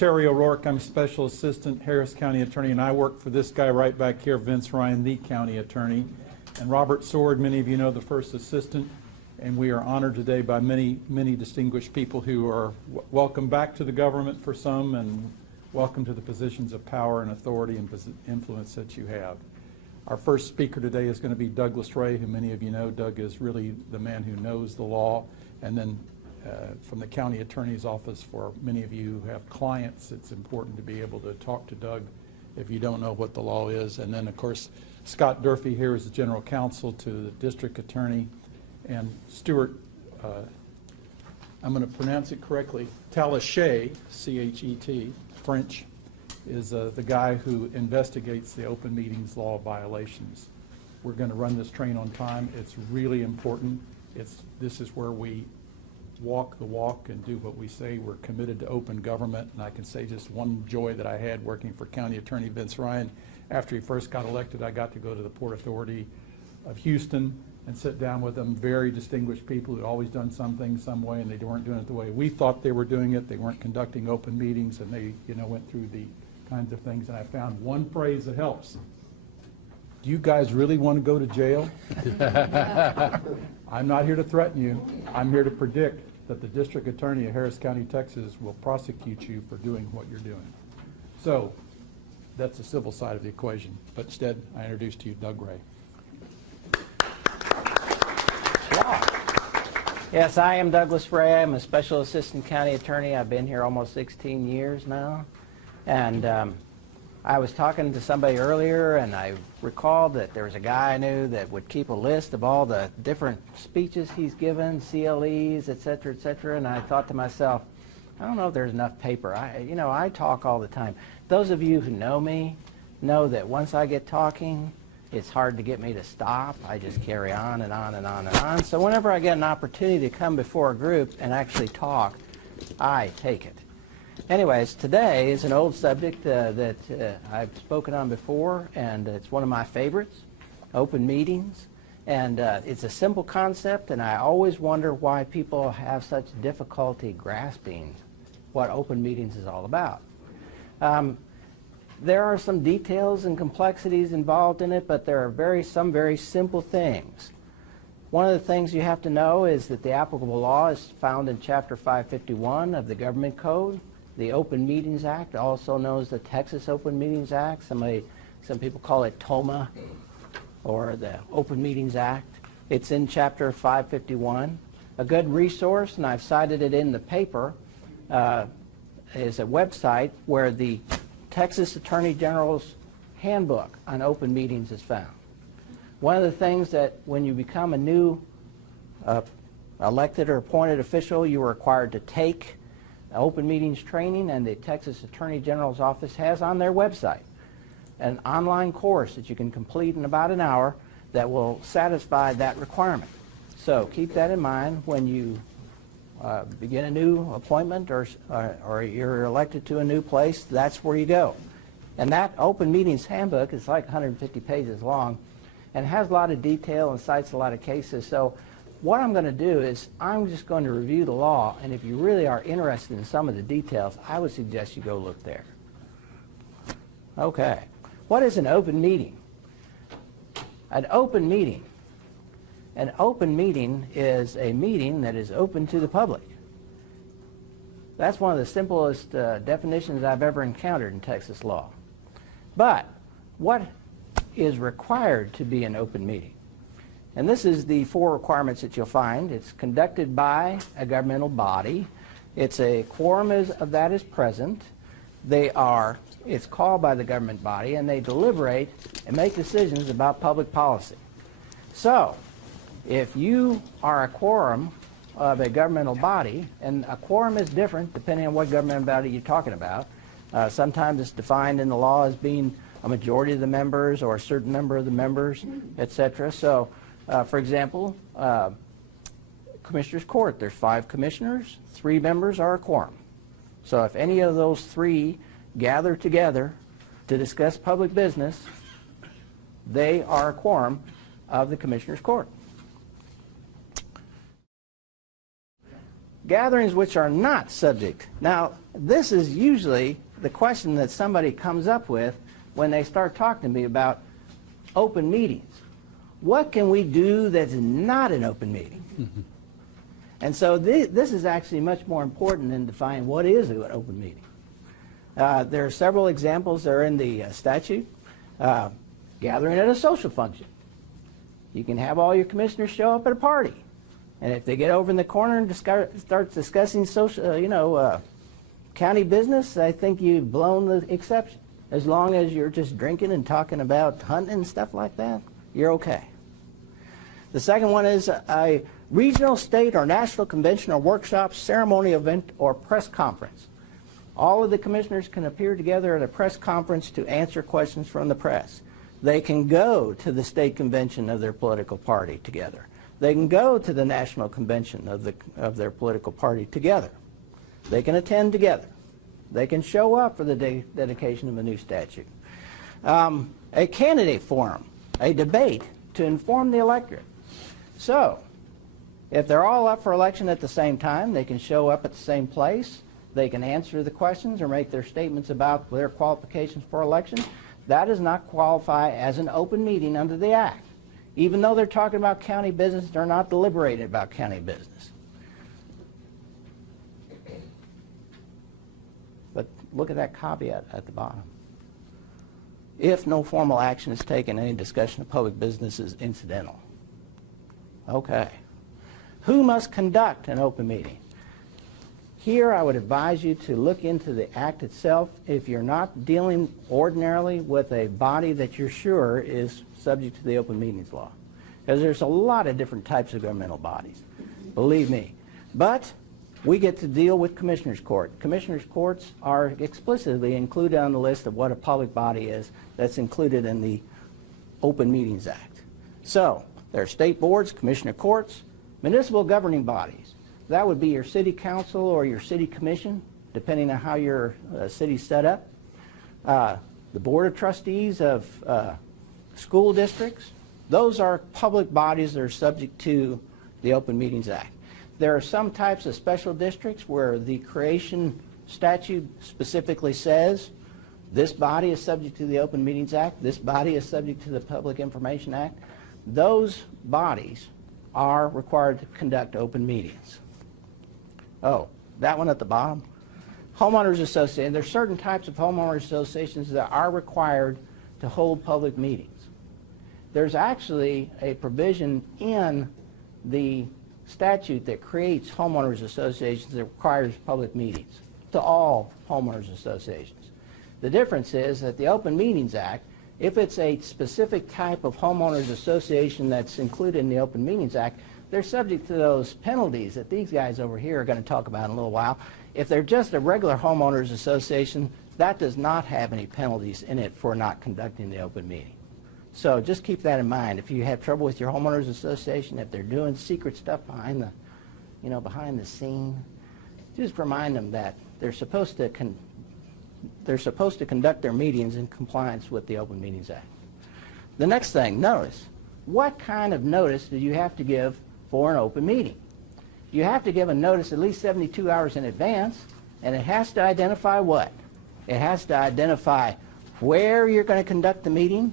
Terry O'Rourke. I'm Special Assistant Harris County Attorney, and I work for this guy right back here, Vince Ryan, the County Attorney. And Robert Sword, many of you know, the First Assistant. And we are honored today by many distinguished people who are welcome back to the government for some, and welcome to the positions of power and authority and influence that you have. Our first speaker today is going to be Douglas Ray, who many of you know. Doug is really the man who knows the law. And then from the county attorney's office, for many of you who have clients, it's important to be able to talk to Doug if you don't know what the law is. And then, of course, Scott Durfee here is the general counsel to the district attorney. And Stuart, I'm going to pronounce it correctly, Tallichet, C-H-E-T, French, is the guy who investigates the open meetings law violations. We're going to run this train on time. It's really important. This is where we walk the walk and do what we say. We're committed to open government, and I can say just one joy that I had working for County Attorney Vince Ryan. After he first got elected, I got to go to the Port Authority of Houston and sit down with them, very distinguished people who had always done something some way, and they weren't doing it the way we thought they were doing it. They weren't conducting open meetings, and they went through the kinds of things. And I found one phrase that helps. Do you guys really want to go to jail? I'm not here to threaten you. I'm here to predict that the district attorney of Harris County, Texas will prosecute you for doing what you're doing. So that's the civil side of the equation. But instead, I introduce to you Doug Ray. Yes, I am Douglas Ray. I'm a Special Assistant County Attorney. I've been here almost 16 years now. And I was talking to somebody earlier, and I recalled that there was a guy I knew that would keep a list of all the different speeches he's given, CLEs, et cetera, and I thought to myself, I don't know if there's enough paper. I talk all the time. Those of you who know me know that once I get talking, it's hard to get me to stop. I just carry on and on and on and on. So whenever I get an opportunity to come before a group and actually talk, I take it. Anyways, today is an old subject that I've spoken on before, and it's one of my favorites, open meetings. And it's a simple concept, and I always wonder why people have such difficulty grasping what open meetings is all about. There are some details and complexities involved in it, but there are some very simple things. One of the things you have to know is that the applicable law is found in Chapter 551 of the Government Code. The Open Meetings Act, also known as the Texas Open Meetings Act. Some people call it TOMA, or the Open Meetings Act. It's in Chapter 551. A good resource, and I've cited it in the paper, is a website where the Texas Attorney General's Handbook on Open Meetings is found. One of the things that when you become a new elected or appointed official, you are required to take open meetings training, and the Texas Attorney General's office has on their website an online course that you can complete in about an hour that will satisfy that requirement. So keep that in mind when you begin a new appointment or you're elected to a new place. That's where you go. And that Open Meetings Handbook is like 150 pages long and has a lot of detail and cites a lot of cases. So what I'm going to do is I'm just going to review the law, and if you really are interested in some of the details, I would suggest you go look there. Okay. What is an open meeting? An open meeting. An open meeting is a meeting that is open to the public. That's one of the simplest definitions I've ever encountered in Texas law. But what is required to be an open meeting? And this is the 4 requirements that you'll find. It's conducted by a governmental body. It's a quorum of that is present. It's called by the government body, and they deliberate and make decisions about public policy. So, if you are a quorum of a governmental body, and a quorum is different depending on what governmental body you're talking about. Sometimes it's defined in the law as being a majority of the members or a certain number of the members, etc. So, for example, Commissioner's Court, there's 5 commissioners, 3 members are a quorum. So if any of those 3 gather together to discuss public business, they are a quorum of the Commissioner's Court. gatherings which are not subject. Now, this is usually the question that somebody comes up with when they start talking to me about open meetings. What can we do that's not an open meeting? Mm-hmm. And so this is actually much more important than defining what is an open meeting. There are several examples that are in the statute. Gathering at a social function. You can have all your commissioners show up at a party. And if they get over in the corner and start discussing social, county business, I think you've blown the exception. As long as you're just drinking and talking about hunting and stuff like that, you're okay. The second one is a regional, state, or national convention or workshop, ceremony, event, or press conference. All of the commissioners can appear together at a press conference to answer questions from the press. They can go to the state convention of their political party together. They can go to the national convention of their political party together. They can attend together. They can show up for the dedication of a new statute. A candidate forum, a debate to inform the electorate. So, if they're all up for election at the same time, they can show up at the same place. They can answer the questions or make their statements about their qualifications for election. That does not qualify as an open meeting under the Act. Even though they're talking about county business, they're not deliberating about county business. But look at that caveat at the bottom. If no formal action is taken, any discussion of public business is incidental. Okay. Who must conduct an open meeting? Here I would advise you to look into the Act itself if you're not dealing ordinarily with a body that you're sure is subject to the Open Meetings Law. Because there's a lot of different types of governmental bodies, believe me. But we get to deal with Commissioners' Court. Commissioners' Courts are explicitly included on the list of what a public body is that's included in the Open Meetings Act. So there are state boards, Commissioner Courts, municipal governing bodies. That would be your city council or your city commission, depending on how your city's set up. The board of trustees of school districts. Those are public bodies that are subject to the Open Meetings Act. There are some types of special districts where the creation statute specifically says this body is subject to the Open Meetings Act, this body is subject to the Public Information Act. Those bodies are required to conduct open meetings. Oh, that one at the bottom. Homeowners Association. There are certain types of homeowners associations that are required to hold public meetings. There's actually a provision in the statute that creates homeowners associations that requires public meetings to all homeowners associations. The difference is that the Open Meetings Act, if it's a specific type of homeowners association that's included in the Open Meetings Act, they're subject to those penalties that these guys over here are going to talk about in a little while. If they're just a regular homeowners association, that does not have any penalties in it for not conducting the open meeting. So just keep that in mind. If you have trouble with your homeowners association, if they're doing secret stuff behind the scene, just remind them that they're supposed to conduct their meetings in compliance with the Open Meetings Act. The next thing, notice. What kind of notice do you have to give for an open meeting? You have to give a notice at least 72 hours in advance, and it has to identify what? It has to identify where you're going to conduct the meeting,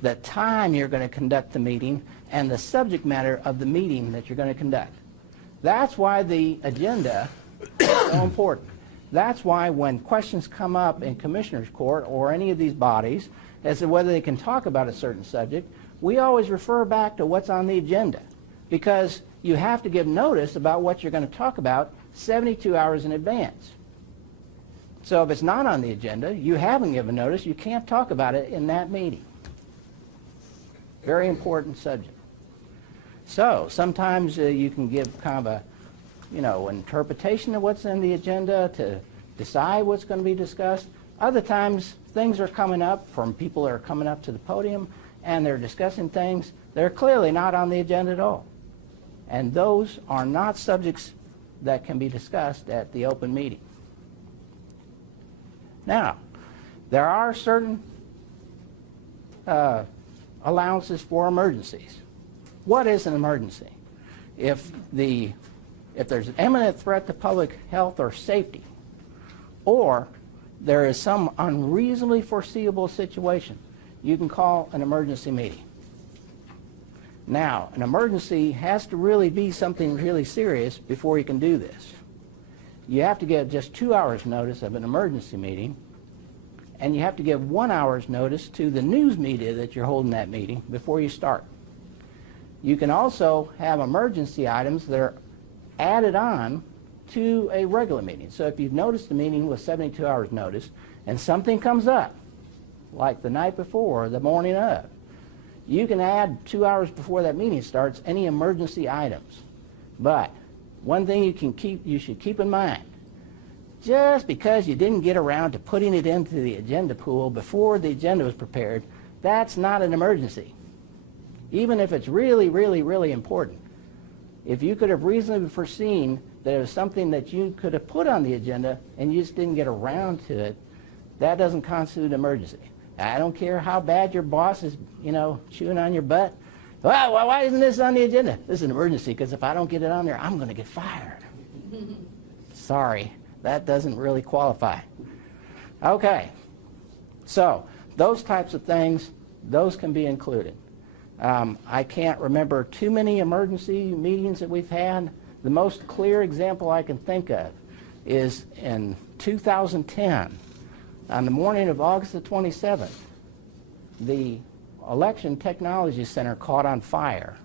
the time you're going to conduct the meeting, and the subject matter of the meeting that you're going to conduct. That's why the agenda is so important. That's why when questions come up in Commissioners' Court or any of these bodies as to whether they can talk about a certain subject, we always refer back to what's on the agenda, because you have to give notice about what you're going to talk about 72 hours in advance. So if it's not on the agenda, you haven't given notice, you can't talk about it in that meeting. Very important subject. So sometimes you can give kind of a, interpretation of what's in the agenda to decide what's going to be discussed. Other times things are coming up from people that are coming up to the podium and they're discussing things that are clearly not on the agenda at all. And those are not subjects that can be discussed at the open meeting. Now, there are certain allowances for emergencies. What is an emergency? If if there's an imminent threat to public health or safety, or there is some unreasonably foreseeable situation, you can call an emergency meeting. Now, an emergency has to really be something really serious before you can do this. You have to give just 2 hours notice of an emergency meeting, and you have to give 1 hour's notice to the news media that you're holding that meeting before you start. You can also have emergency items that are added on to a regular meeting. So if you've noticed the meeting with 72 hours notice and something comes up, like the night before or the morning of, you can add 2 hours before that meeting starts any emergency items. But one thing you should keep in mind, just because you didn't get around to putting it into the agenda pool before the agenda was prepared, that's not an emergency. Even if it's really, really, really important. If you could have reasonably foreseen that it was something that you could have put on the agenda and you just didn't get around to it, that doesn't constitute an emergency. I don't care how bad your boss is, chewing on your butt. Well, why isn't this on the agenda? This is an emergency because if I don't get it on there, I'm going to get fired. Sorry, that doesn't really qualify. Okay, so those types of things, those can be included. I can't remember too many emergency meetings that we've had. The most clear example I can think of is in 2010, on the morning of August the 27th, the Election Technology Center caught on fire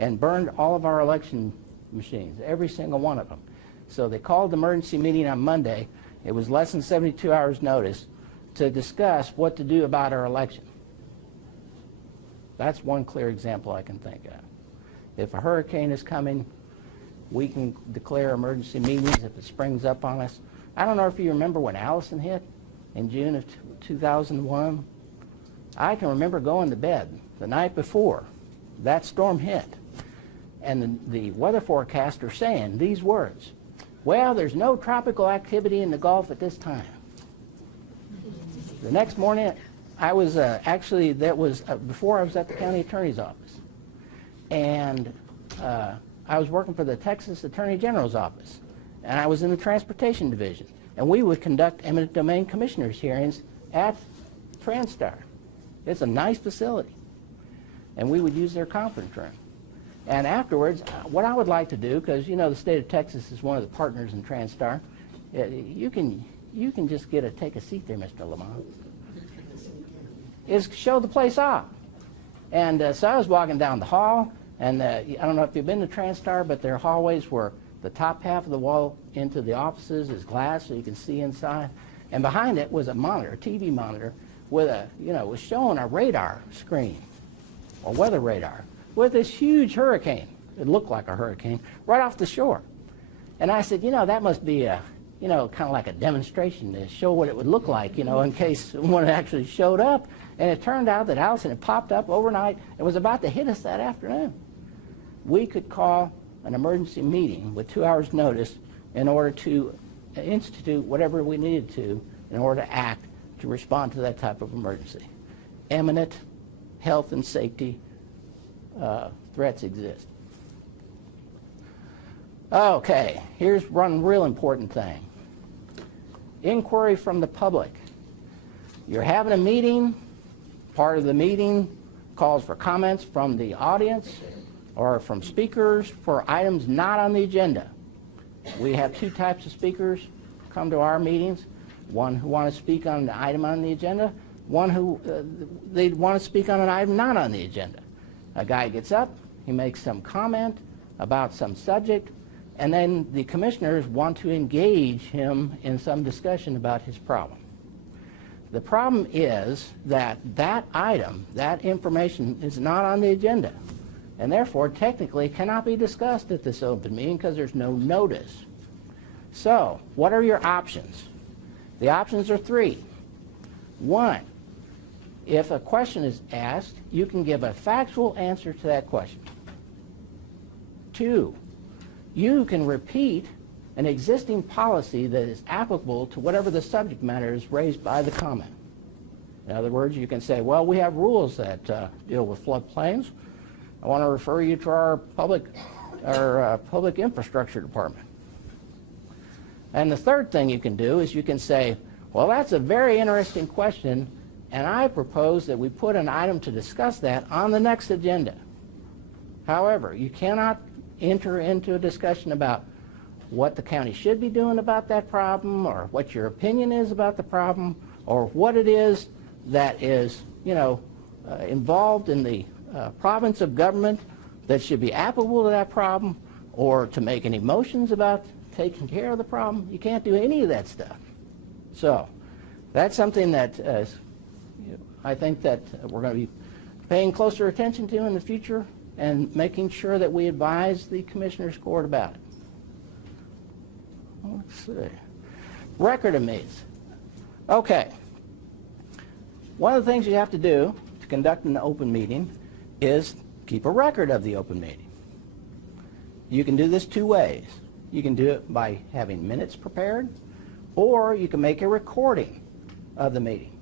and burned all of our election machines, every single one of them. So they called the emergency meeting on Monday. It was less than 72 hours notice to discuss what to do about our election. That's one clear example I can think of. If a hurricane is coming, we can declare emergency meetings if it springs up on us. I don't know if you remember when Allison hit in June of 2001. I can remember going to bed the night before that storm hit, and the weather forecaster saying these words, well, there's no tropical activity in the Gulf at this time. The next morning, I was before I was at the county attorney's office, and I was working for the Texas Attorney General's office, and I was in the transportation division, and we would conduct eminent domain commissioners hearings at TransStar. It's a nice facility, and we would use their conference room. And afterwards, what I would like to do, because the state of Texas is one of the partners in TransStar, you can just take a seat there, Mr. Lamont, is show the place off. And so I was walking down the hall, and I don't know if you've been to TransStar, but their hallways were the top half of the wall into the offices is glass, so you can see inside. And behind it was a monitor, a TV monitor, with was showing a radar screen, or weather radar, with this huge hurricane. It looked like a hurricane right off the shore. And I said, that must be a, kind of like a demonstration to show what it would look like, in case one actually showed up. And it turned out that Allison had popped up overnight and was about to hit us that afternoon. We could call an emergency meeting with 2 hours notice in order to institute whatever we needed to in order to act to respond to that type of emergency. Imminent health and safety threats exist. Okay, here's one real important thing. Inquiry from the public. You're having a meeting, part of the meeting calls for comments from the audience or from speakers for items not on the agenda. We have two types of speakers come to our meetings. One who want to speak on the item on the agenda, one who they want to speak on an item not on the agenda. A guy gets up, he makes some comment about some subject, and then the commissioners want to engage him in some discussion about his problem. The problem is that that item, that information is not on the agenda, and therefore technically cannot be discussed at this open meeting because there's no notice. So, what are your options? The options are three. One, if a question is asked, you can give a factual answer to that question. Two, you can repeat an existing policy that is applicable to whatever the subject matter is raised by the comment. In other words, you can say, well, we have rules that deal with floodplains. I want to refer you to our public our public infrastructure department. And the third thing you can do is you can say, well, that's a very interesting question, and I propose that we put an item to discuss that on the next agenda. However, you cannot enter into a discussion about what the county should be doing about that problem, or what your opinion is about the problem, or what it is that is, involved in the province of government that should be applicable to that problem, or to make any motions about taking care of the problem. You can't do any of that stuff. So that's something that I think that we're going to be paying closer attention to in the future, and making sure that we advise the Commissioners Court about it. Let's see. Record of meetings. Okay. One of the things you have to do to conduct an open meeting is keep a record of the open meeting. You can do this two ways. You can do it by having minutes prepared, or you can make a recording of the meeting.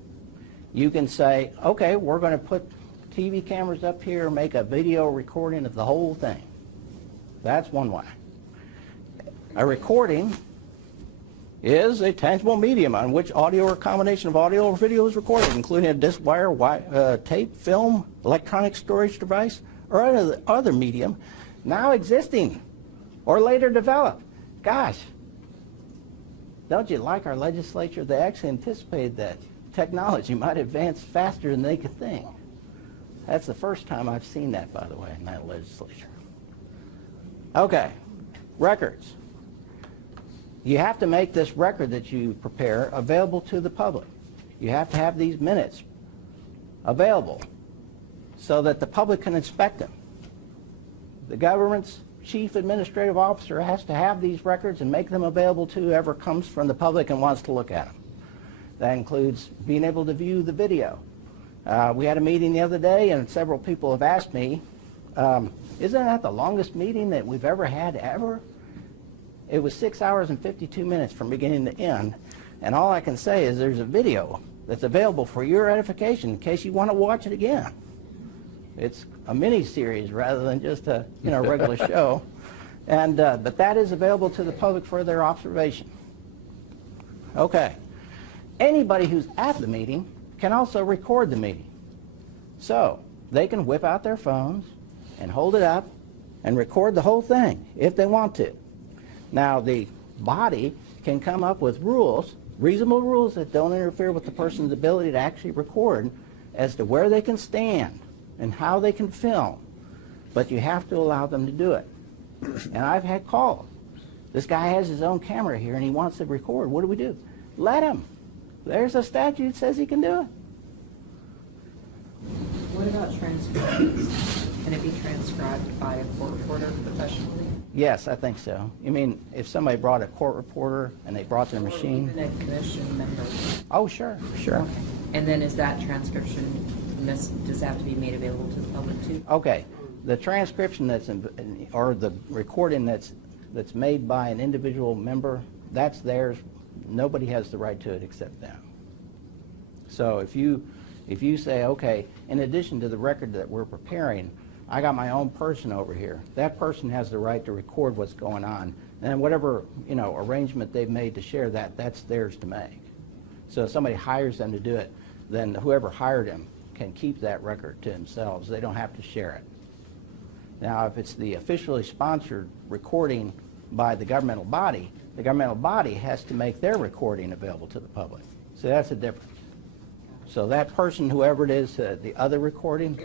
You can say, okay, we're going to put TV cameras up here, make a video recording of the whole thing. That's one way. A recording is a tangible medium on which audio or combination of audio or video is recorded, including a disc, wire, tape, film, electronic storage device, or other medium now existing or later developed. Gosh, don't you like our legislature? They actually anticipated that technology might advance faster than they could think. That's the first time I've seen that, by the way, in that legislature. Okay, records. You have to make this record that you prepare available to the public. You have to have these minutes available so that the public can inspect them. The government's chief administrative officer has to have these records and make them available to whoever comes from the public and wants to look at them. That includes being able to view the video. We had a meeting the other day, and several people have asked me, isn't that the longest meeting that we've ever had ever? It was 6 hours and 52 minutes from beginning to end, and all I can say is there's a video that's available for your edification in case you want to watch it again. It's a mini-series rather than just a regular show, and but that is available to the public for their observation. Okay. Anybody who's at the meeting can also record the meeting. So they can whip out their phones and hold it up and record the whole thing if they want to. Now, the body can come up with rules, reasonable rules that don't interfere with the person's ability to actually record as to where they can stand and how they can film. But you have to allow them to do it. And I've had calls. This guy has his own camera here and he wants to record. What do we do? Let him. There's a statute that says he can do it. What about transcriptions? Can it be transcribed by a court reporter professionally? Yes, I think so. You mean if somebody brought a court reporter and they brought their machine? Or even a commission member? Oh, sure. Okay. And then is that transcription, does that have to be made available to the public too? Okay. The transcription or the recording that's made by an individual member, that's theirs. Nobody has the right to it except them. So if you say, okay, in addition to the record that we're preparing, I got my own person over here. That person has the right to record what's going on, and whatever arrangement they've made to share that, that's theirs to make. So if somebody hires them to do it, then whoever hired them can keep that record to themselves. They don't have to share it. Now, if it's the officially sponsored recording by the governmental body has to make their recording available to the public. So that's a difference. So that person, whoever it is, the other recording,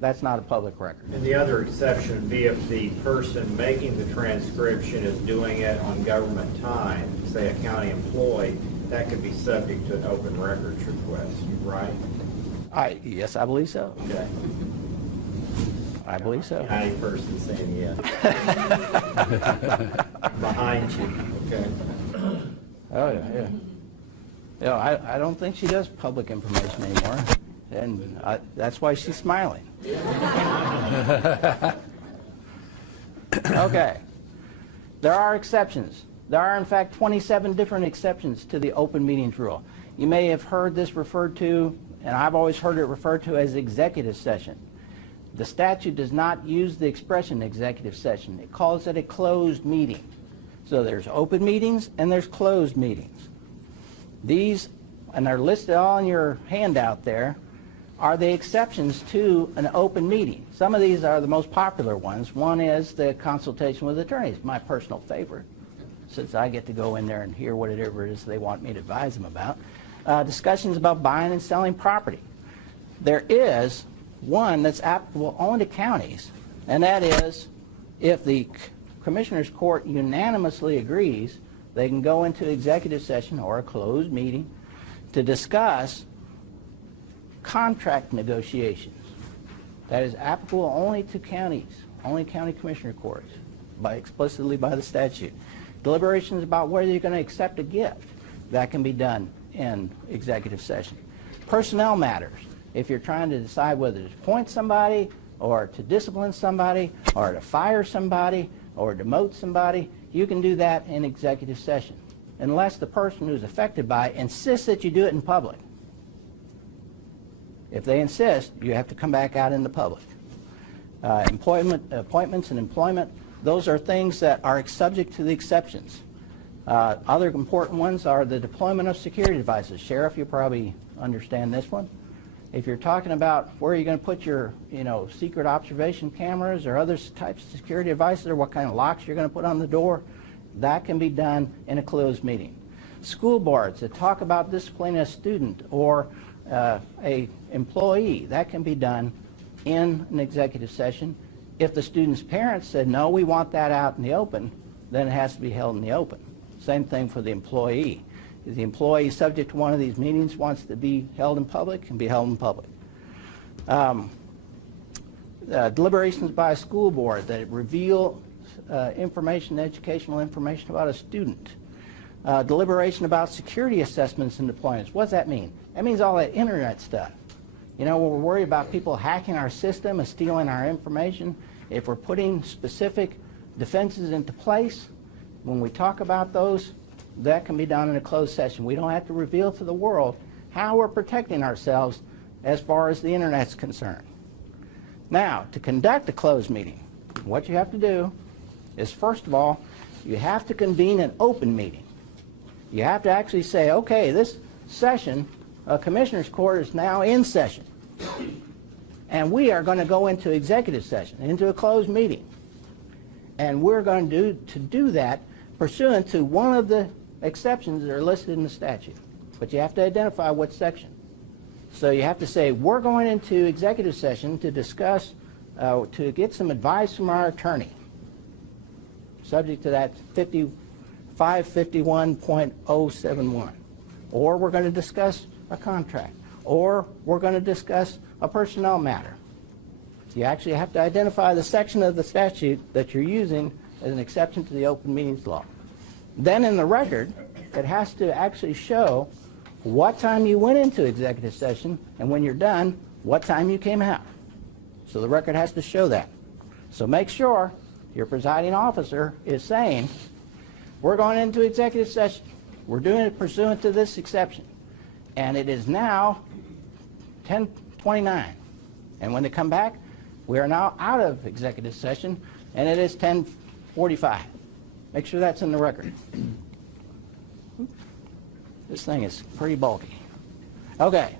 that's not a public record. And the other exception would be if the person making the transcription is doing it on government time, say a county employee, that could be subject to an open records request, right? Yes, I believe so. Okay. I believe so. County person saying yes. Behind you, okay. Oh, yeah. I don't think she does public information anymore, and that's why she's smiling. Okay. There are exceptions. There are, in fact, 27 different exceptions to the open meetings rule. You may have heard this referred to, and I've always heard it referred to as executive session. The statute does not use the expression executive session. It calls it a closed meeting. So there's open meetings and there's closed meetings. These, and they're listed all in your handout there, are the exceptions to an open meeting. Some of these are the most popular ones. One is the consultation with attorneys, my personal favorite, since I get to go in there and hear whatever it is they want me to advise them about. Discussions about buying and selling property. There is one that's applicable only to counties, and that is if the Commissioners Court unanimously agrees, they can go into executive session or a closed meeting to discuss contract negotiations. That is applicable only to counties, only county commissioner courts, explicitly by the statute. Deliberations about whether you're going to accept a gift, that can be done in executive session. Personnel matters. If you're trying to decide whether to appoint somebody or to discipline somebody or to fire somebody or demote somebody, you can do that in executive session, unless the person who's affected by it insists that you do it in public. If they insist, you have to come back out in the public. Appointments and employment, those are things that are subject to the exceptions. Other important ones are the deployment of security devices. Sheriff, you probably understand this one. If you're talking about where you're going to put your, secret observation cameras or other types of security devices, or what kind of locks you're going to put on the door, that can be done in a closed meeting. School boards that talk about disciplining a student or a employee, that can be done in an executive session. If the student's parents said, no, we want that out in the open, then it has to be held in the open. Same thing for the employee. If the employee subject to one of these meetings wants to be held in public, can be held in public. Deliberations by a school board that reveal educational information about a student. Deliberation about security assessments and deployments. What does that mean? That means all that internet stuff. When we're worried about people hacking our system and stealing our information, if we're putting specific defenses into place, when we talk about those, that can be done in a closed session. We don't have to reveal to the world how we're protecting ourselves as far as the internet's concerned. Now, to conduct a closed meeting, what you have to do is, first of all, you have to convene an open meeting. You have to actually say, okay, this session, Commissioners Court is now in session, and we are going to go into executive session, into a closed meeting. And we're going to do that pursuant to one of the exceptions that are listed in the statute. But you have to identify what section. So you have to say, we're going into executive session to discuss, to get some advice from our attorney, subject to that 551.071. Or we're going to discuss a contract. Or we're going to discuss a personnel matter. You actually have to identify the section of the statute that you're using as an exception to the open meetings law. Then in the record, it has to actually show what time you went into executive session, and when you're done, what time you came out. So the record has to show that. So make sure your presiding officer is saying, we're going into executive session. We're doing it pursuant to this exception. And it is now 10:29. And when they come back, we are now out of executive session, and it is 10:45. Make sure that's in the record. This thing is pretty bulky. Okay.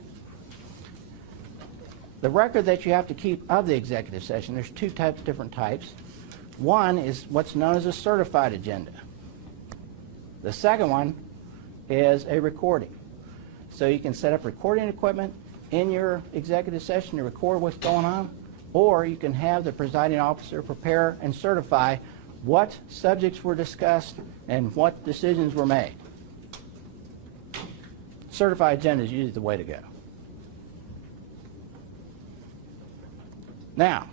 The record that you have to keep of the executive session, there's two different types. One is what's known as a certified agenda. The second one is a recording. So you can set up recording equipment in your executive session to record what's going on, or you can have the presiding officer prepare and certify what subjects were discussed and what decisions were made. Certified agenda is usually the way to go. Now,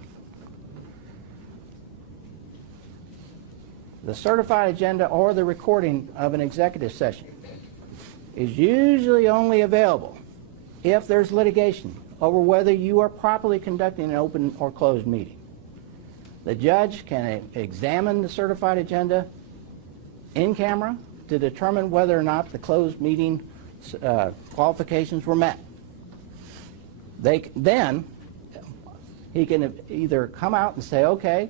the certified agenda or the recording of an executive session is usually only available if there's litigation over whether you are properly conducting an open or closed meeting. The judge can examine the certified agenda in camera to determine whether or not the closed meeting qualifications were met. Then, He can either come out and say, okay,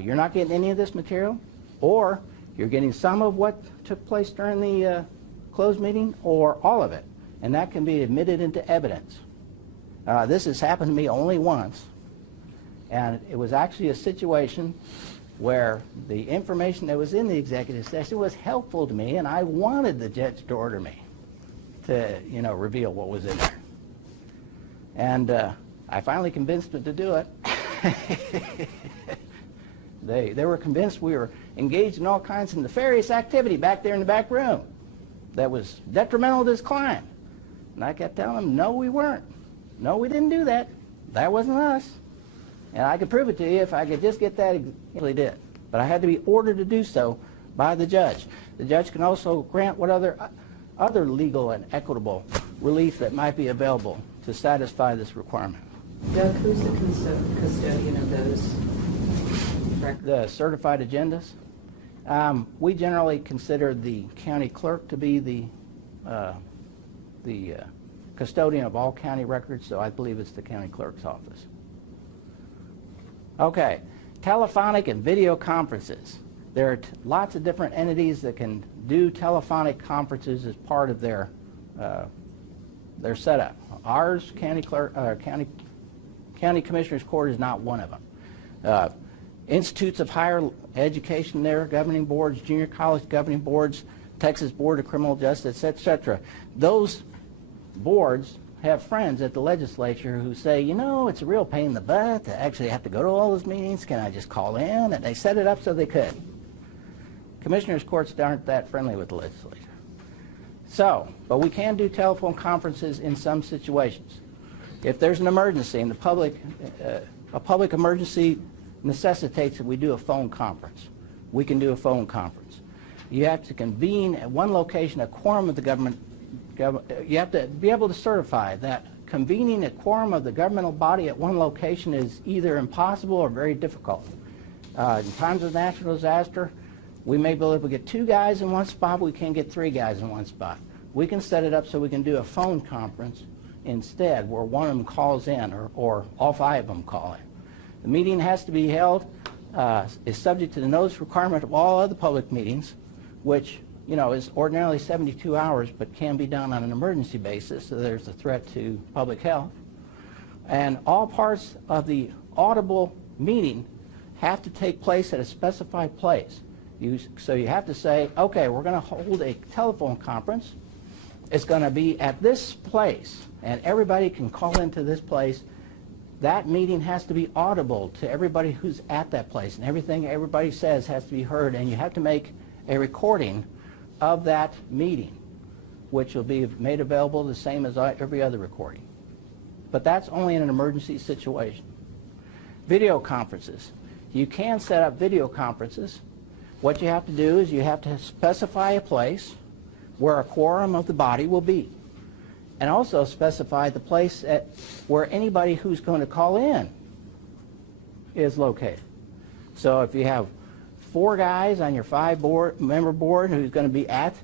you're not getting any of this material, or you're getting some of what took place during the closed meeting, or all of it. And that can be admitted into evidence. This has happened to me only once. And it was actually a situation where the information that was in the executive session was helpful to me, and I wanted the judge to order me to, reveal what was in there. And I finally convinced them to do it. They were convinced we were engaged in all kinds of nefarious activity back there in the back room that was detrimental to his client. And I kept telling them, no, we weren't. No, we didn't do that. That wasn't us. And I could prove it to you if I could just get that. Exactly did. But I had to be ordered to do so by the judge. The judge can also grant what other legal and equitable relief that might be available to satisfy this requirement. Doug, who's the custodian of those records? The certified agendas. We generally consider the county clerk to be the custodian of all county records, so I believe it's the county clerk's office. Okay, telephonic and video conferences. There are lots of different entities that can do telephonic conferences as part of their setup. Ours, county commissioner's court, is not one of them. Institutes of higher education there, governing boards, junior college governing boards, Texas Board of Criminal Justice, etc. Those boards have friends at the legislature who say, it's a real pain in the butt to actually have to go to all those meetings. Can I just call in? And they set it up so they could. Commissioners' courts aren't that friendly with the legislature. So, but we can do telephone conferences in some situations. If there's an emergency and a public emergency necessitates that we do a phone conference, we can do a phone conference. You have to convene at one location a quorum of the government. You have to be able to certify that convening a quorum of the governmental body at one location is either impossible or very difficult. In times of natural disaster, we may be able to get 2 guys in one spot, but we can't get 3 guys in one spot. We can set it up so we can do a phone conference instead, where one of them calls in, or all 5 of them call in. The meeting has to be held, is subject to the notice requirement of all other public meetings, which is ordinarily 72 hours, but can be done on an emergency basis, so there's a threat to public health. And all parts of the audible meeting have to take place at a specified place. So you have to say, okay, we're going to hold a telephone conference. It's going to be at this place, and everybody can call into this place. That meeting has to be audible to everybody who's at that place, and everything everybody says has to be heard, and you have to make a recording of that meeting, which will be made available the same as every other recording. But that's only in an emergency situation. Video conferences. You can set up video conferences. What you have to do is you have to specify a place where a quorum of the body will be, and also specify the place where anybody who's going to call in is located. So if you have 4 guys on your 5-member board who's going to be at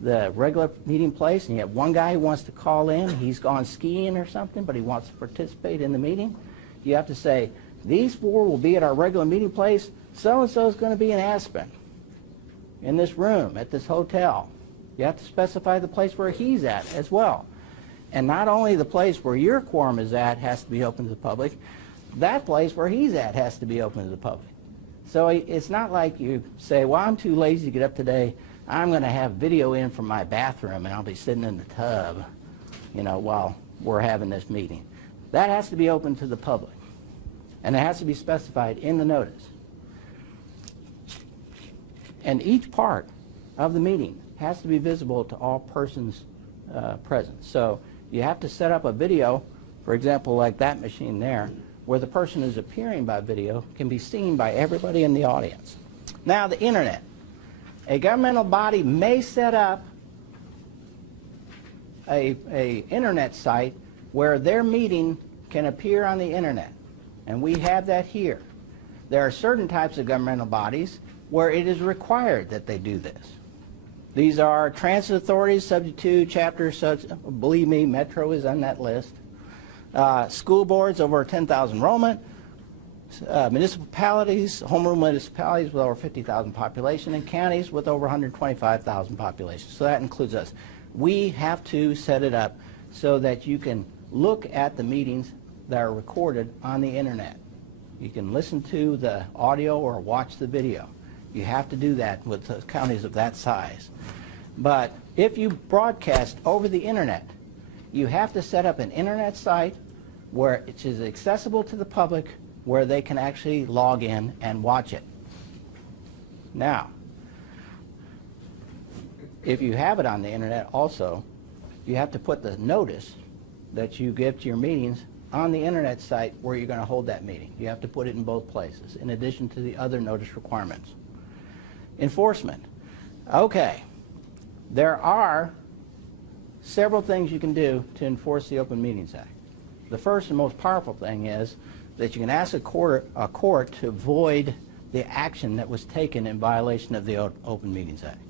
the regular meeting place, and you have 1 guy who wants to call in, he's gone skiing or something, but he wants to participate in the meeting, you have to say, these 4 will be at our regular meeting place, so-and-so is going to be in Aspen, in this room, at this hotel. You have to specify the place where he's at as well. And not only the place where your quorum is at has to be open to the public, that place where he's at has to be open to the public. So it's not like you say, well, I'm too lazy to get up today. I'm going to have video in from my bathroom, and I'll be sitting in the tub, while we're having this meeting. That has to be open to the public, and it has to be specified in the notice. And each part of the meeting has to be visible to all persons present. So you have to set up a video, for example, like that machine there, where the person who's appearing by video can be seen by everybody in the audience. Now, the internet. A governmental body may set up a internet site where their meeting can appear on the internet, and we have that here. There are certain types of governmental bodies where it is required that they do this. These are transit authorities, subject to chapters such, believe me, Metro is on that list. School boards over 10,000 enrollment, municipalities, home rule municipalities with over 50,000 population, and counties with over 125,000 population. So that includes us. We have to set it up so that you can look at the meetings that are recorded on the internet. You can listen to the audio or watch the video. You have to do that with the counties of that size. But if you broadcast over the internet, you have to set up an internet site where it is accessible to the public, where they can actually log in and watch it. Now, if you have it on the internet also, you have to put the notice that you give to your meetings on the internet site where you're going to hold that meeting. You have to put it in both places, in addition to the other notice requirements. Enforcement. Okay, there are several things you can do to enforce the Open Meetings Act. The first and most powerful thing is that you can ask a court to void the action that was taken in violation of the Open Meetings Act.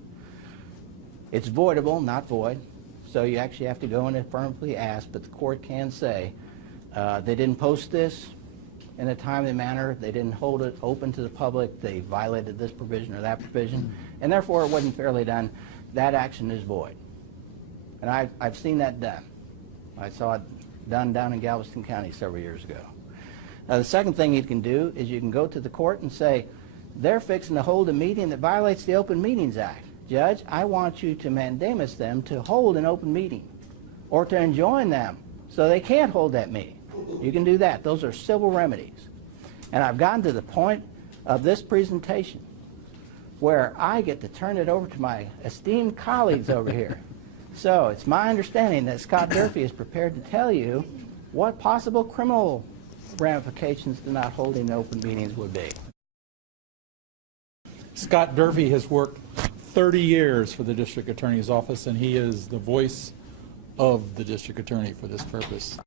It's voidable, not void, so you actually have to go and affirmatively ask, but the court can say, they didn't post this in a timely manner, they didn't hold it open to the public, they violated this provision or that provision, and therefore it wasn't fairly done. That action is void. And I've seen that done. I saw it done down in Galveston County several years ago. Now, the second thing you can do is you can go to the court and say, they're fixing to hold a meeting that violates the Open Meetings Act. Judge, I want you to mandamus them to hold an open meeting or to enjoin them so they can't hold that meeting. You can do that. Those are civil remedies. And I've gotten to the point of this presentation where I get to turn it over to my esteemed colleagues over here. So it's my understanding that Scott Durfee is prepared to tell you what possible criminal ramifications to not holding open meetings would be. Scott Durfee has worked 30 years for the district attorney's office, and he is the voice of the district attorney for this purpose.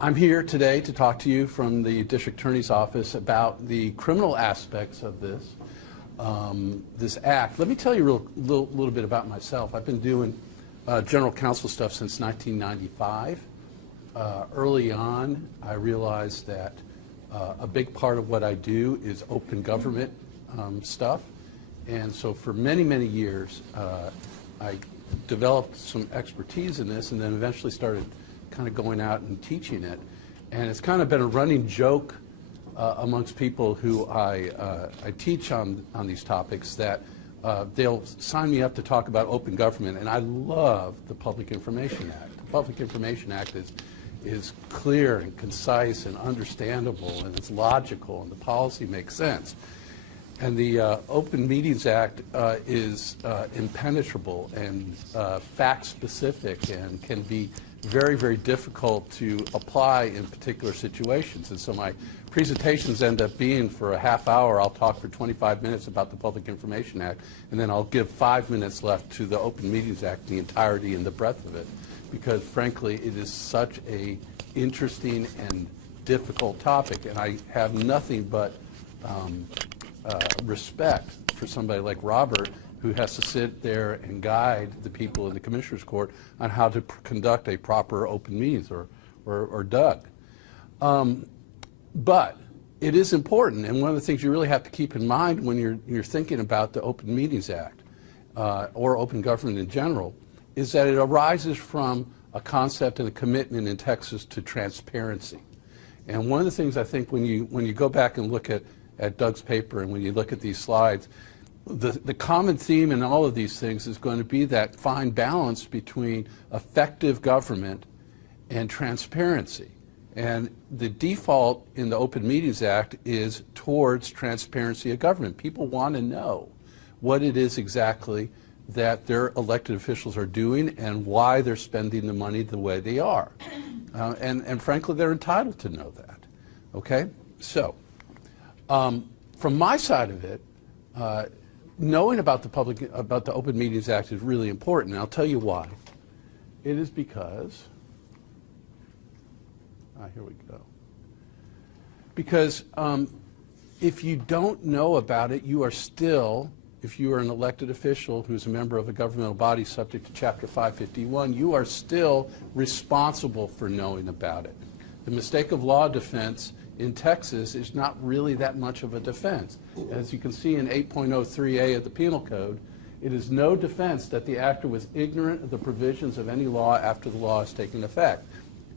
I'm here today to talk to you from the district attorney's office about the criminal aspects of this act. Let me tell you a little bit about myself. I've been doing general counsel stuff since 1995. Early on, I realized that a big part of what I do is open government stuff. And so for many, many years, I developed some expertise in this and then eventually started kind of going out and teaching it. And it's kind of been a running joke amongst people who I teach on these topics that they'll sign me up to talk about open government, and I love the Public Information Act. The Public Information Act is clear and concise and understandable, and it's logical, and the policy makes sense. And the Open Meetings Act is impenetrable and fact-specific and can be very, very difficult to apply in particular situations. And so my presentations end up being for a half hour. I'll talk for 25 minutes about the Public Information Act, and then I'll give 5 minutes left to the Open Meetings Act, the entirety and the breadth of it, because frankly it is such a interesting and difficult topic, and I have nothing but respect for somebody like Robert, who has to sit there and guide the people in the Commissioner's Court on how to conduct a proper open meetings, or Doug. But it is important, and one of the things you really have to keep in mind when you're thinking about the Open Meetings Act or open government in general is that it arises from a concept and a commitment in Texas to transparency. And one of the things I think when you go back and look at Doug's paper and when you look at these slides, the common theme in all of these things is going to be that fine balance between effective government and transparency. And the default in the Open Meetings Act is towards transparency of government. People want to know what it is exactly that their elected officials are doing and why they're spending the money the way they are. And frankly, they're entitled to know that. Okay? So, from my side of it, knowing about the Open Meetings Act is really important, and I'll tell you why. It is because, here we go. Because if you don't know about it, you are still if you are an elected official who's a member of a governmental body subject to Chapter 551, you are still responsible for knowing about it. The mistake of law defense in Texas is not really that much of a defense. As you can see in 8.03a of the Penal Code, it is no defense that the actor was ignorant of the provisions of any law after the law has taken effect.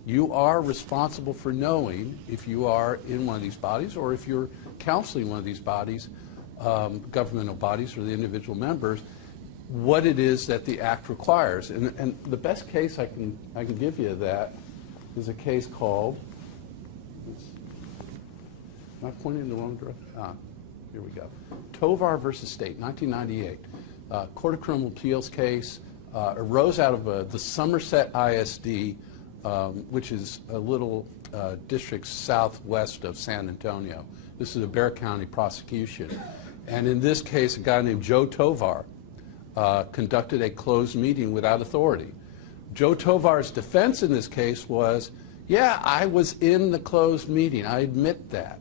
You are responsible for knowing, if you are in one of these bodies or if you're counseling one of these bodies, governmental bodies or the individual members, what it is that the act requires. And the best case I can give you of that is a case called, am I pointing in the wrong direction? Here we go. Tovar versus State, 1998. Court of Criminal Appeals case arose out of the Somerset ISD, which is a little district southwest of San Antonio. This is a Bexar County prosecution. And in this case, a guy named Joe Tovar conducted a closed meeting without authority. Joe Tovar's defense in this case was, yeah, I was in the closed meeting, I admit that,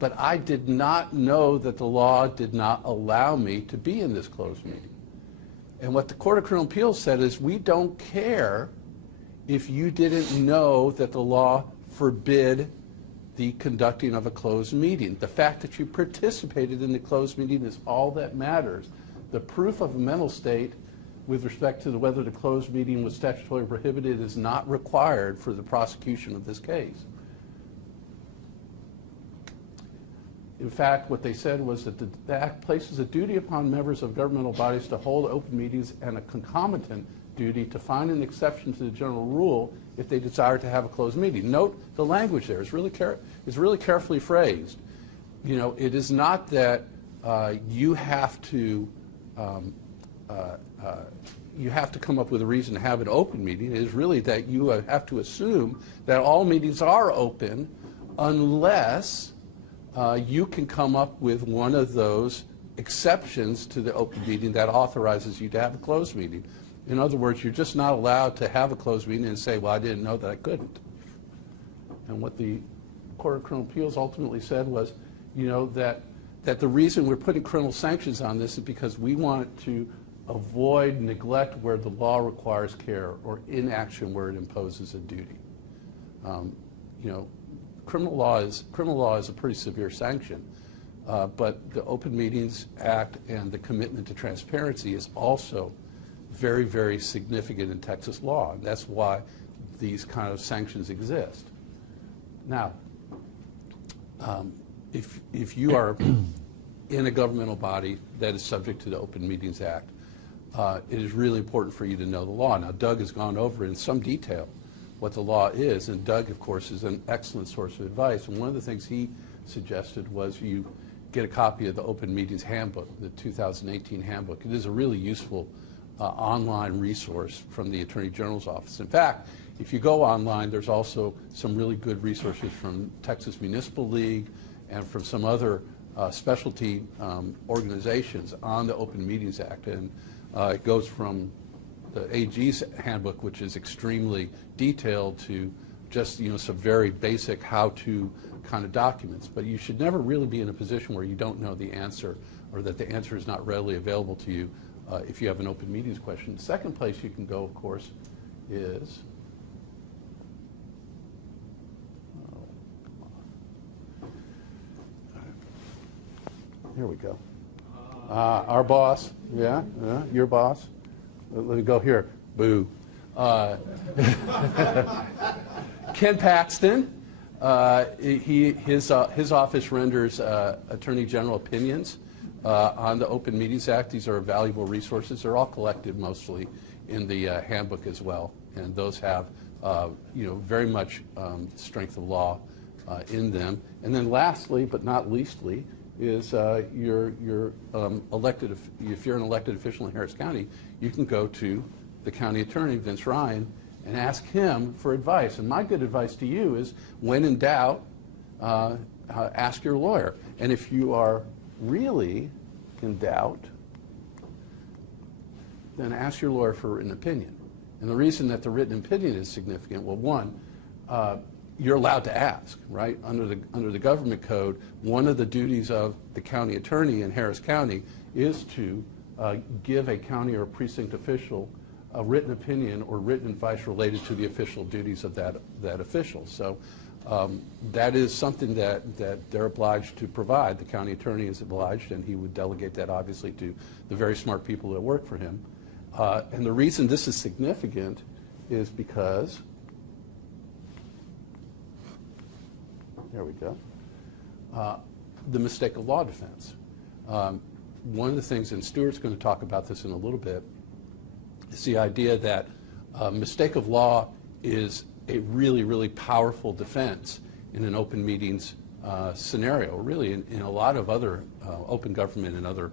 but I did not know that the law did not allow me to be in this closed meeting. And what the Court of Criminal Appeals said is, we don't care if you didn't know that the law forbid the conducting of a closed meeting. The fact that you participated in the closed meeting is all that matters. The proof of a mental state with respect to whether the closed meeting was statutorily prohibited is not required for the prosecution of this case. In fact, what they said was that the Act places a duty upon members of governmental bodies to hold open meetings and a concomitant duty to find an exception to the general rule if they desire to have a closed meeting. Note the language there is really carefully phrased. You know, it is not that you have to come up with a reason to have an open meeting. It is really that you have to assume that all meetings are open unless you can come up with one of those exceptions to the open meeting that authorizes you to have a closed meeting. In other words, you're just not allowed to have a closed meeting and say, well, I didn't know that I couldn't. And what the Court of Criminal Appeals ultimately said was, you know, that the reason we're putting criminal sanctions on this is because we want to avoid neglect where the law requires care or inaction where it imposes a duty. You know, criminal law is a pretty severe sanction, but the Open Meetings Act and the commitment to transparency is also very, very significant in Texas law. And that's why these kind of sanctions exist. Now, if you are in a governmental body that is subject to the Open Meetings Act, it is really important for you to know the law. Now, Doug has gone over in some detail what the law is, and Doug, of course, is an excellent source of advice. And one of the things he suggested was you get a copy of the Open Meetings Handbook, the 2018 handbook. It is a really useful online resource from the Attorney General's office. In fact, if you go online, there's also some really good resources from Texas Municipal League and from some other specialty organizations on the Open Meetings Act. And it goes from the AG's handbook, which is extremely detailed, to just, you know, some very basic how-to kind of documents. But you should never really be in a position where you don't know the answer or that the answer is not readily available to you if you have an open meetings question. The second place you can go, of course, is here we go. Our boss, your boss. Let me go here. Boo. Ken Paxton. His office renders Attorney General opinions on the Open Meetings Act. These are valuable resources. They're all collected mostly in the handbook as well, and those have very much strength of law in them. And then lastly, but not leastly, is your elected. If you're an elected official in Harris County, you can go to the county attorney, Vince Ryan, and ask him for advice. And my good advice to you is, when in doubt, ask your lawyer. And if you are really in doubt, then ask your lawyer for an opinion. And the reason that the written opinion is significant, well, one, you're allowed to ask, right? Under the government code, one of the duties of the county attorney in Harris County is to give a county or precinct official a written opinion or written advice related to the official duties of that official. So that is something that they're obliged to provide. The county attorney is obliged, and he would delegate that obviously to the very smart people that work for him. And the reason this is significant is because, there we go, the mistake of law defense. One of the things, and Stuart's going to talk about this in a little bit, is the idea that mistake of law is a really, really powerful defense in an open meetings scenario, really in a lot of other open government and other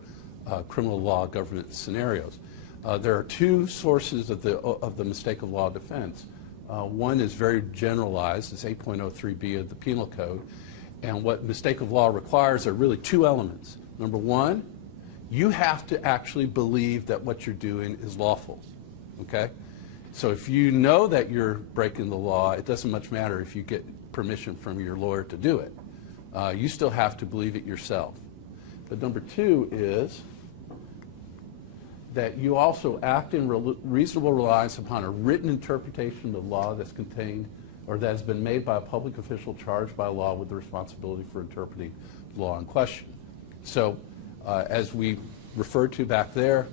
criminal law government scenarios. There are two sources of the mistake of law defense. One is very generalized, it's 8.03b of the Penal Code, and what mistake of law requires are really two elements. Number one, you have to actually believe that what you're doing is lawful, okay? So if you know that you're breaking the law, it doesn't much matter if you get permission from your lawyer to do it. You still have to believe it yourself. But number two is that you also act in reasonable reliance upon a written interpretation of the law that's contained or that has been made by a public official charged by law with the responsibility for interpreting the law in question. So as we referred to back there,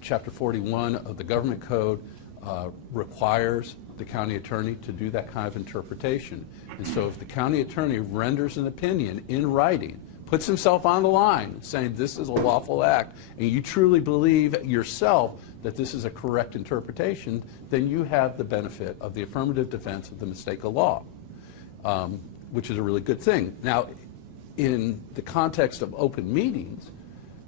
Chapter 41 of the Government Code requires the county attorney to do that kind of interpretation. And so if the county attorney renders an opinion in writing, puts himself on the line saying this is a lawful act, and you truly believe yourself that this is a correct interpretation, then you have the benefit of the affirmative defense of the mistake of law, which is a really good thing. Now, in the context of open meetings,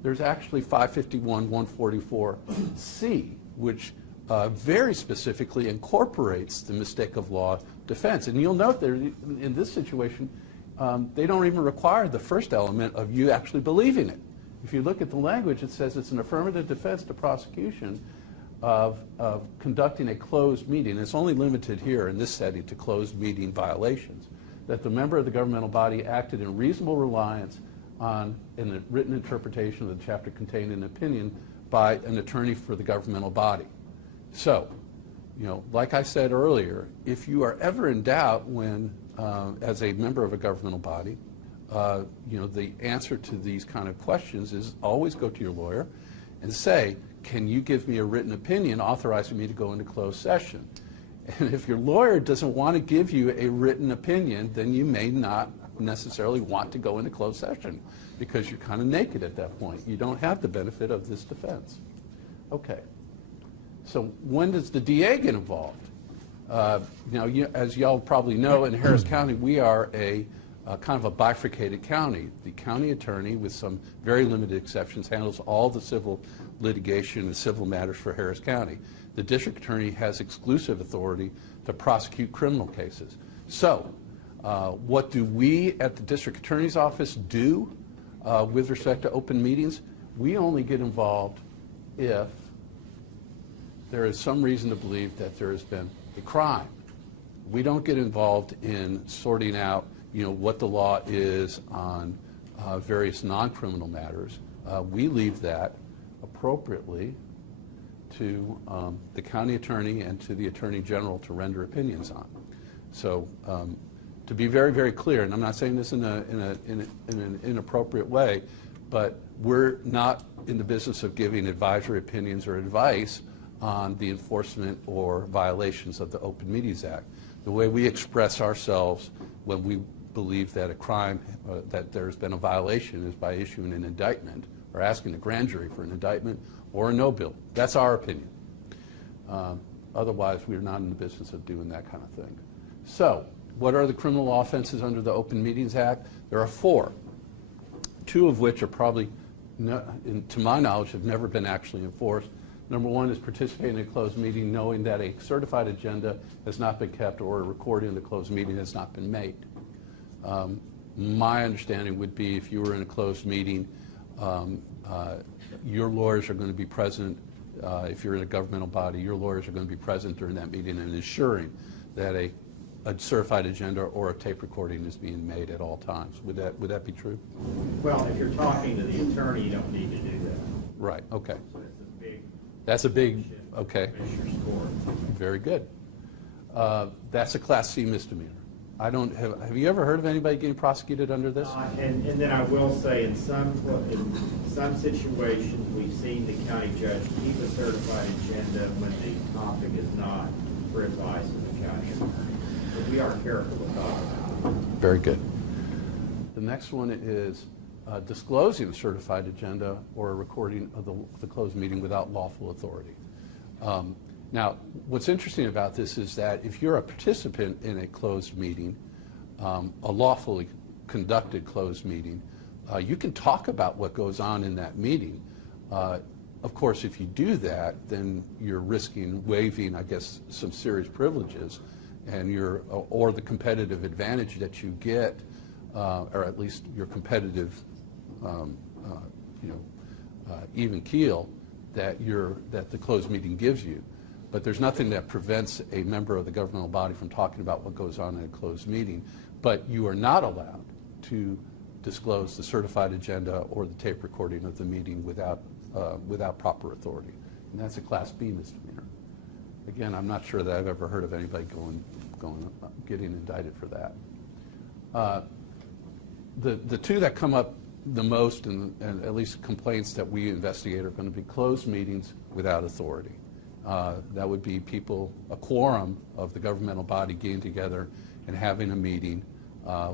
there's actually 551-144C, which very specifically incorporates the mistake of law defense. And you'll note that in this situation, they don't even require the first element of you actually believing it. If you look at the language, it says it's an affirmative defense to prosecution of conducting a closed meeting. It's only limited here in this setting to closed meeting violations, that the member of the governmental body acted in reasonable reliance on a written interpretation of the chapter contained in an opinion by an attorney for the governmental body. So, you know, like I said earlier, if you are ever in doubt when, as a member of a governmental body, you know, the answer to these kind of questions is always go to your lawyer and say, can you give me a written opinion authorizing me to go into closed session? And if your lawyer doesn't want to give you a written opinion, then you may not necessarily want to go into closed session because you're kind of naked at that point. You don't have the benefit of this defense. Okay. So when does the DA get involved? Now, as y'all probably know, in Harris County, we are a kind of a bifurcated county. The county attorney, with some very limited exceptions, handles all the civil litigation and civil matters for Harris County. The district attorney has exclusive authority to prosecute criminal cases. So what do we at the district attorney's office do with respect to open meetings? We only get involved if there is some reason to believe that there has been a crime. We don't get involved in sorting out, you know, what the law is on various non-criminal matters. We leave that appropriately to the county attorney and to the attorney general to render opinions on. So to be very, very clear, and I'm not saying this in an inappropriate way, but we're not in the business of giving advisory opinions or advice on the enforcement or violations of the Open Meetings Act. The way we express ourselves when we believe that a crime, that there's been a violation, is by issuing an indictment or asking the grand jury for an indictment or a no bill. That's our opinion. Otherwise, we're not in the business of doing that kind of thing. So, what are the criminal offenses under the Open Meetings Act? There are 4, 2 of which are probably, to my knowledge, have never been actually enforced. Number 1 is participating in a closed meeting knowing that a certified agenda has not been kept or a recording of the closed meeting has not been made. My understanding would be if you were in a closed meeting, your lawyers are going to be present. If you're in a governmental body, your lawyers are going to be present during that meeting and ensuring that a a certified agenda or a tape recording is being made at all times. Would that be true? Well, if you're talking to the attorney, you don't need to do that. Right, okay. So it's a big That's a big, shift in okay, Commissioner's Court. very good. That's a Class C misdemeanor. Have you ever heard of anybody getting prosecuted under this? And then I will say, in some situations, we've seen the county judge keep a certified agenda when the topic is not for advice of the county attorney. So we are careful about that. Very good. The next one is disclosing a certified agenda or a recording of the closed meeting without lawful authority. Now, what's interesting about this is that if you're a participant in a closed meeting, a lawfully conducted closed meeting, you can talk about what goes on in that meeting. Of course, if you do that, then you're risking waiving, I guess, some serious privileges, and or the competitive advantage that you get, or at least your competitive, even keel that the closed meeting gives you. But there's nothing that prevents a member of the governmental body from talking about what goes on in a closed meeting. But you are not allowed to disclose the certified agenda or the tape recording of the meeting without proper authority. And that's a Class B misdemeanor. Again, I'm not sure that I've ever heard of anybody getting indicted for that. The two that come up the most, and at least complaints that we investigate, are going to be closed meetings without authority. That would be a quorum of the governmental body getting together and having a meeting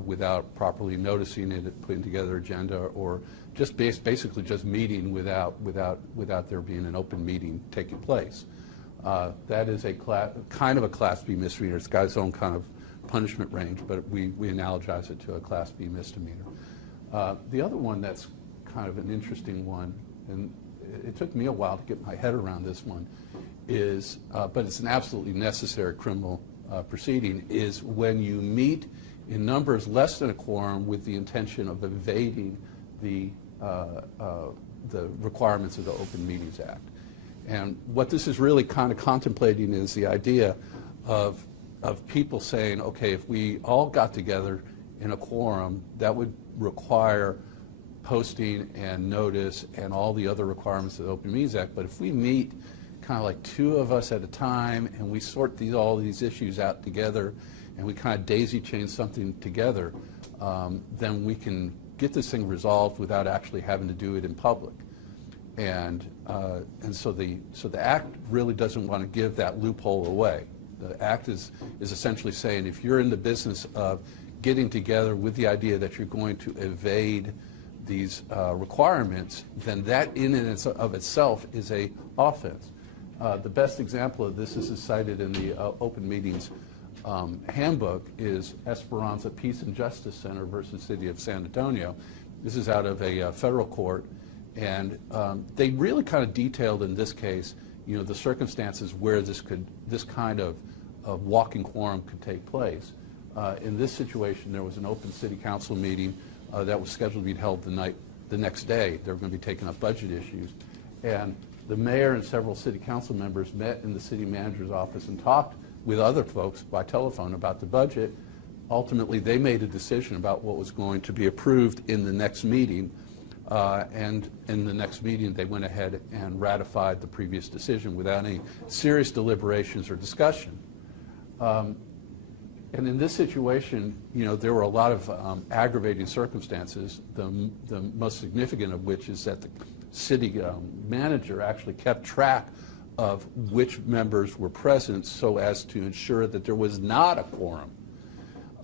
without properly noticing it, putting together agenda, or just basically just meeting without there being an open meeting taking place. That is kind of a Class B misdemeanor. It's got its own kind of punishment range, but we analogize it to a Class B misdemeanor. The other one that's kind of an interesting one, and it took me a while to get my head around this one, is, but it's an absolutely necessary criminal proceeding, is when you meet in numbers less than a quorum with the intention of evading the requirements of the Open Meetings Act. And what this is really kind of contemplating is the idea of people saying, okay, if we all got together in a quorum, that would require posting and notice and all the other requirements of the Open Meetings Act. But if we meet kind of like two of us at a time and we sort all these issues out together and we kind of daisy chain something together, then we can get this thing resolved without actually having to do it in public. And so the Act really doesn't want to give that loophole away. The Act is essentially saying if you're in the business of getting together with the idea that you're going to evade these requirements, then that in and of itself is a offense. The best example of this is cited in the Open Meetings Handbook is Esperanza Peace and Justice Center versus City of San Antonio. This is out of a federal court, and they really kind of detailed in this case, the circumstances where this kind of walking quorum could take place. In this situation, there was an open city council meeting that was scheduled to be held the next day. They were going to be taking up budget issues, and the mayor and several city council members met in the city manager's office and talked with other folks by telephone about the budget. Ultimately, they made a decision about what was going to be approved in the next meeting, and in the next meeting, they went ahead and ratified the previous decision without any serious deliberations or discussion. And in this situation, there were a lot of aggravating circumstances, the most significant of which is that the city manager actually kept track of which members were present so as to ensure that there was not a quorum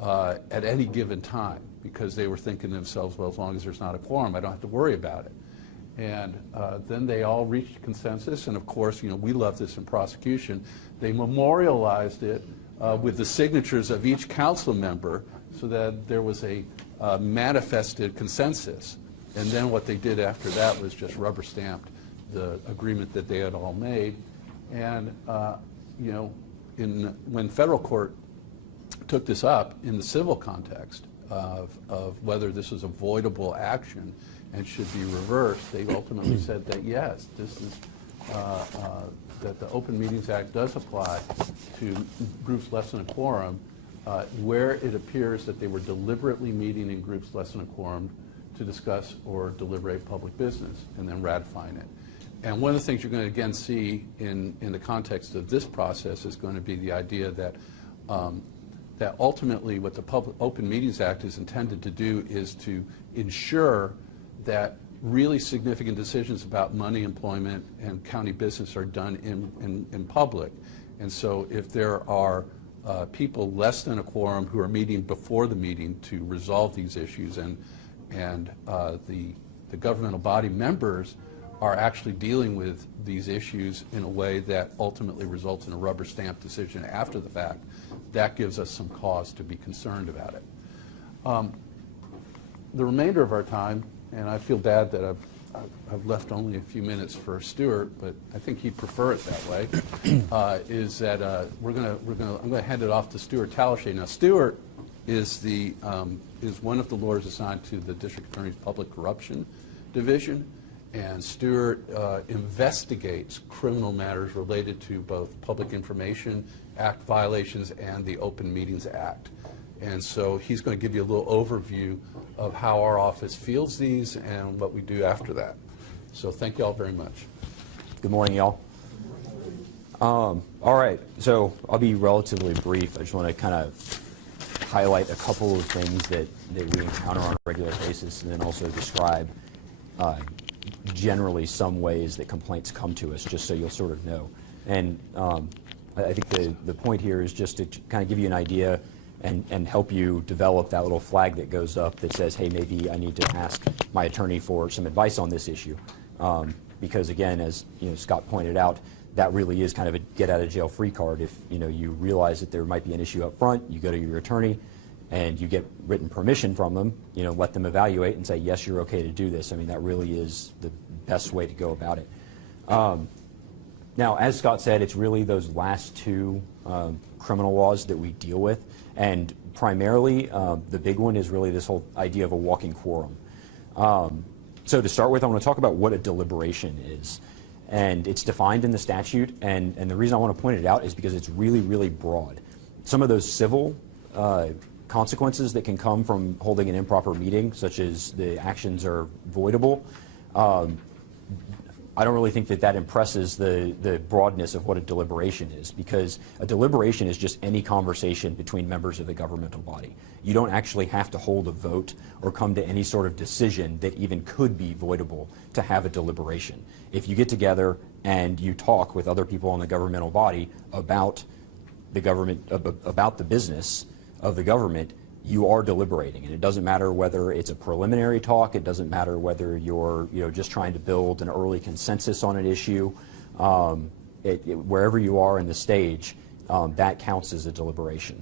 at any given time, because they were thinking to themselves, well, as long as there's not a quorum, I don't have to worry about it. And then they all reached consensus, and of course, we love this in prosecution. They memorialized it with the signatures of each council member so that there was a manifested consensus. And then what they did after that was just rubber stamped the agreement that they had all made. And, when federal court took this up in the civil context of whether this was avoidable action and should be reversed, they ultimately said that yes, this is that the Open Meetings Act does apply to groups less than a quorum where it appears that they were deliberately meeting in groups less than a quorum to discuss or deliberate public business, and then ratifying it. And one of the things you're going to again see in the context of this process is going to be the idea that that ultimately what the Open Meetings Act is intended to do is to ensure that really significant decisions about money, employment, and county business are done in public. And so if there are people less than a quorum who are meeting before the meeting to resolve these issues, and the governmental body members are actually dealing with these issues in a way that ultimately results in a rubber stamp decision after the fact, that gives us some cause to be concerned about it. The remainder of our time, and I feel bad that I've left only a few minutes for Stuart, but I think he'd prefer it that way, is that I'm going to hand it off to Stuart Tallichet. Now, Stuart is one of the lawyers assigned to the District Attorney's Public Corruption Division, and Stuart investigates criminal matters related to both Public Information Act violations and the Open Meetings Act. And so he's going to give you a little overview of how our office fields these and what we do after that. So thank you all very much. Good morning, y'all. All right, so I'll be relatively brief. I just want to kind of highlight a couple of things that we encounter on a regular basis, and then also describe generally some ways that complaints come to us, just so you'll sort of know. And I think the point here is just to kind of give you an idea and help you develop that little flag that goes up that says, hey, maybe I need to ask my attorney for some advice on this issue. Because again, as Scott pointed out, that really is kind of a get-out-of-jail-free card. If you realize that there might be an issue up front, you go to your attorney and you get written permission from them, let them evaluate and say, yes, you're okay to do this. I mean, that really is the best way to go about it. Now, as Scott said, it's really those last two criminal laws that we deal with. And primarily, the big one is really this whole idea of a walking quorum. So to start with, I want to talk about what a deliberation is. And it's defined in the statute, and the reason I want to point it out is because it's really, really broad. Some of those civil consequences that can come from holding an improper meeting, such as the actions are voidable, I don't really think that impresses the broadness of what a deliberation is, because a deliberation is just any conversation between members of the governmental body. You don't actually have to hold a vote or come to any sort of decision that even could be voidable to have a deliberation. If you get together and you talk with other people in the governmental body about the government, about the business of the government, you are deliberating. And it doesn't matter whether it's a preliminary talk, it doesn't matter whether you're just trying to build an early consensus on an issue. Wherever you are in the stage, that counts as a deliberation.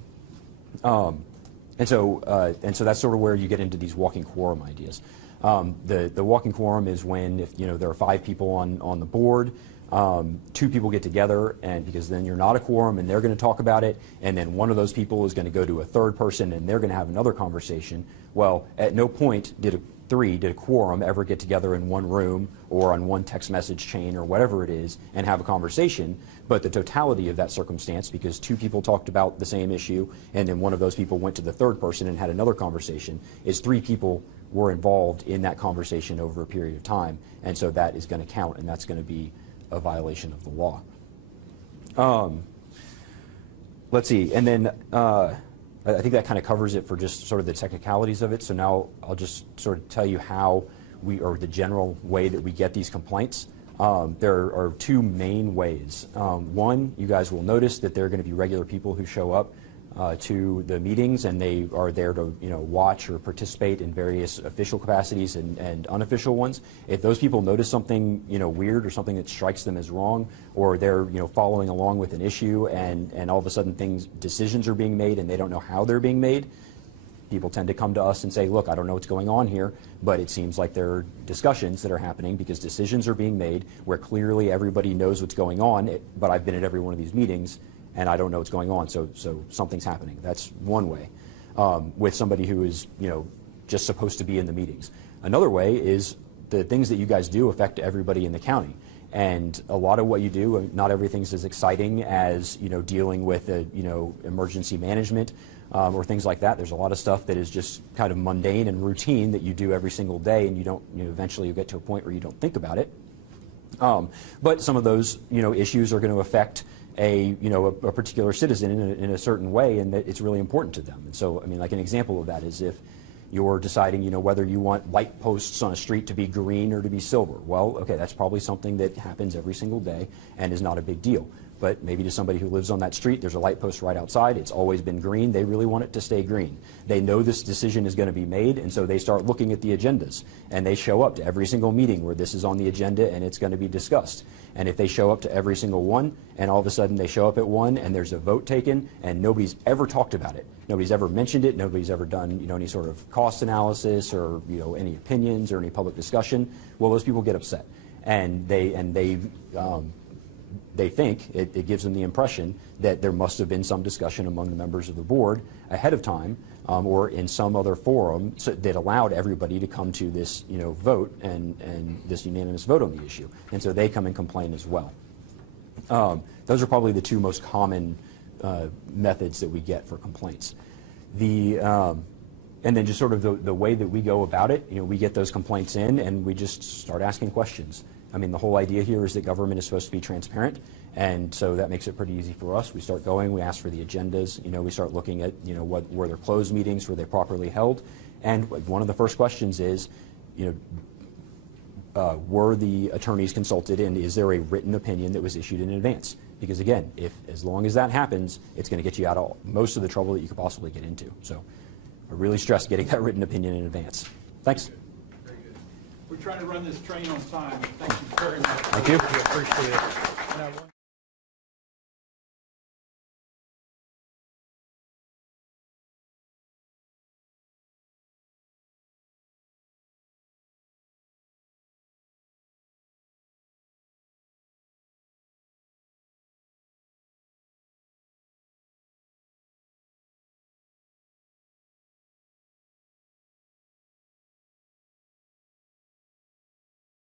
And so that's sort of where you get into these walking quorum ideas. The walking quorum is when, if there are 5 people on the board, 2 people get together, and because then you're not a quorum and they're going to talk about it, and then one of those people is going to go to a third person and they're going to have another conversation. Well, at no point did a quorum ever get together in one room or on one text message chain or whatever it is and have a conversation. But the totality of that circumstance, because 2 people talked about the same issue and then one of those people went to the third person and had another conversation, is 3 people were involved in that conversation over a period of time. And so that is going to count, and that's going to be a violation of the law. Let's see, and then I think that kind of covers it for just sort of the technicalities of it. So now I'll just sort of tell you how or the general way that we get these complaints. There are 2 main ways. One, you guys will notice that there are going to be regular people who show up to the meetings, and they are there to watch or participate in various official capacities and unofficial ones. If those people notice something weird or something that strikes them as wrong, or they're following along with an issue and all of a sudden decisions are being made and they don't know how they're being made, people tend to come to us and say, look, I don't know what's going on here, but it seems like there are discussions that are happening because decisions are being made where clearly everybody knows what's going on, but I've been at every one of these meetings and I don't know what's going on, so something's happening. That's one way, with somebody who is just supposed to be in the meetings. Another way is the things that you guys do affect everybody in the county, and a lot of what you do, not everything's as exciting as dealing with emergency management or things like that. There's a lot of stuff that is just kind of mundane and routine that you do every single day, and you don't, eventually you get to a point where you don't think about it. But some of those, issues are going to affect a particular citizen in a certain way, and that it's really important to them. And so, I mean, like an example of that is if you're deciding, whether you want light posts on a street to be green or to be silver. Well, okay, that's probably something that happens every single day and is not a big deal. But maybe to somebody who lives on that street, there's a light post right outside. It's always been green. They really want it to stay green. They know this decision is going to be made, and so they start looking at the agendas. And they show up to every single meeting where this is on the agenda and it's going to be discussed. And if they show up to every single one, and all of a sudden they show up at one and there's a vote taken and nobody's ever talked about it, nobody's ever mentioned it, nobody's ever done any sort of cost analysis or any opinions or any public discussion, well, those people get upset. And they think it gives them the impression that there must have been some discussion among the members of the board ahead of time or in some other forum that allowed everybody to come to this vote and this unanimous vote on the issue. And so they come and complain as well. Those are probably the two most common methods that we get for complaints. And then just sort of the way that we go about it, we get those complaints in and we just start asking questions. I mean, the whole idea here is that government is supposed to be transparent, and so that makes it pretty easy for us. We start going, we ask for the agendas, we start looking at, what were their closed meetings, were they properly held, and one of the first questions is, were the attorneys consulted, and is there a written opinion that was issued in advance? Because again, as long as that happens, it's going to get you out of most of the trouble that you could possibly get into. So I really stress getting that written opinion in advance. Thanks. We're trying to run this train on time. Thank you very much. Thank you. We appreciate it.